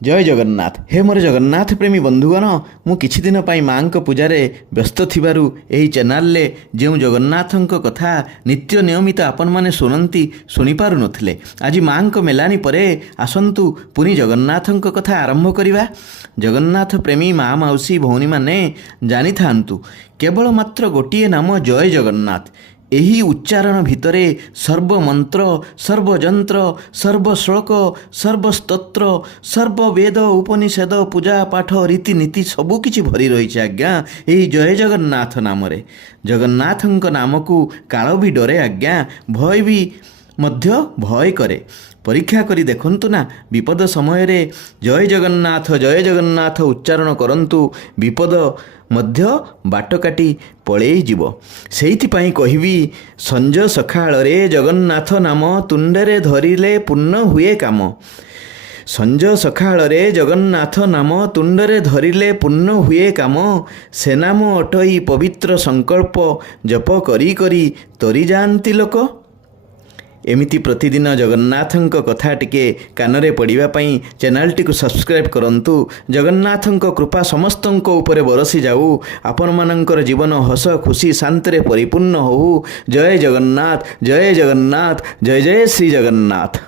जय जगन्नाथ। हे मोर जगन्नाथ प्रेमी बंधुगण, मु किछि दिन पाई माँ पूजारे व्यस्त थिबारु एही चैनल जो जगन्नाथଙ୍କ कथा नित्य नियमित आपण माने सुनंती सुनी पारु नथिले, आज माँ मेलानी परे आसंतु पुनी जगन्नाथଙ୍କ कथा आरंभ करिवा। जगन्नाथ प्रेमी माँ मौसी भौणी माने जानी थांतु केवल मात्र गोटिए नाम जय जगन्नाथ। ଏହି ଉଚ୍ଚାରଣ ଭିତରେ ସର୍ବମନ୍ତ୍ର, ସର୍ବଯନ୍ତ୍ର, ସର୍ବଶ୍ଳୋକ, ସର୍ବସ୍ତୋତ୍ର, ସର୍ବବେଦ ଉପନିଷେଦ, ପୂଜା ପାଠ ରୀତିନୀତି ସବୁକିଛି ଭରି ରହିଛି ଆଜ୍ଞା ଏହି ଜୟ ଜଗନ୍ନାଥ ନାମରେ। ଜଗନ୍ନାଥଙ୍କ ନାମକୁ କାଳ ବି ଡରେ ଆଜ୍ଞା, ଭୟ ବି ମଧ୍ୟ ଭୟ କରେ। ପରୀକ୍ଷା କରି ଦେଖନ୍ତୁ ନା, ବିପଦ ସମୟରେ ଜୟ ଜଗନ୍ନାଥ ଉଚ୍ଚାରଣ କରନ୍ତୁ, ବିପଦ ମଧ୍ୟ ବାଟ କାଟି ପଳେଇ ଯିବ। ସେଇଥିପାଇଁ କହିବି, ସଞ୍ଜ ସକାଳରେ ଜଗନ୍ନାଥ ନାମ ତୁଣ୍ଡରେ ଧରିଲେ ପୂର୍ଣ୍ଣ ହୁଏ କାମ। ସଞ୍ଜ ସକାଳରେ ଜଗନ୍ନାଥ ନାମ ତୁଣ୍ଡରେ ଧରିଲେ ପୂର୍ଣ୍ଣ ହୁଏ କାମ। ସେ ନାମ ଅଟଇ ପବିତ୍ର ସଂକଳ୍ପ ଜପ କରି କରି ତରି ଯାଆନ୍ତି ଲୋକ। एमिति प्रतिदिन जगन्नाथଙ୍କ कथा टिके कानरे पढ़िबा पई चैनल टिकु सब्सक्राइब करंतु। जगन्नाथଙ୍କ कृपा समस्तଙ୍କ उपरे बरसी जाऊ, आपण मानकर जीवन हस खुशी शांति परिपूर्ण हो। जय जगन्नाथ, जय जगन्नाथ, जय जय श्री जगन्नाथ।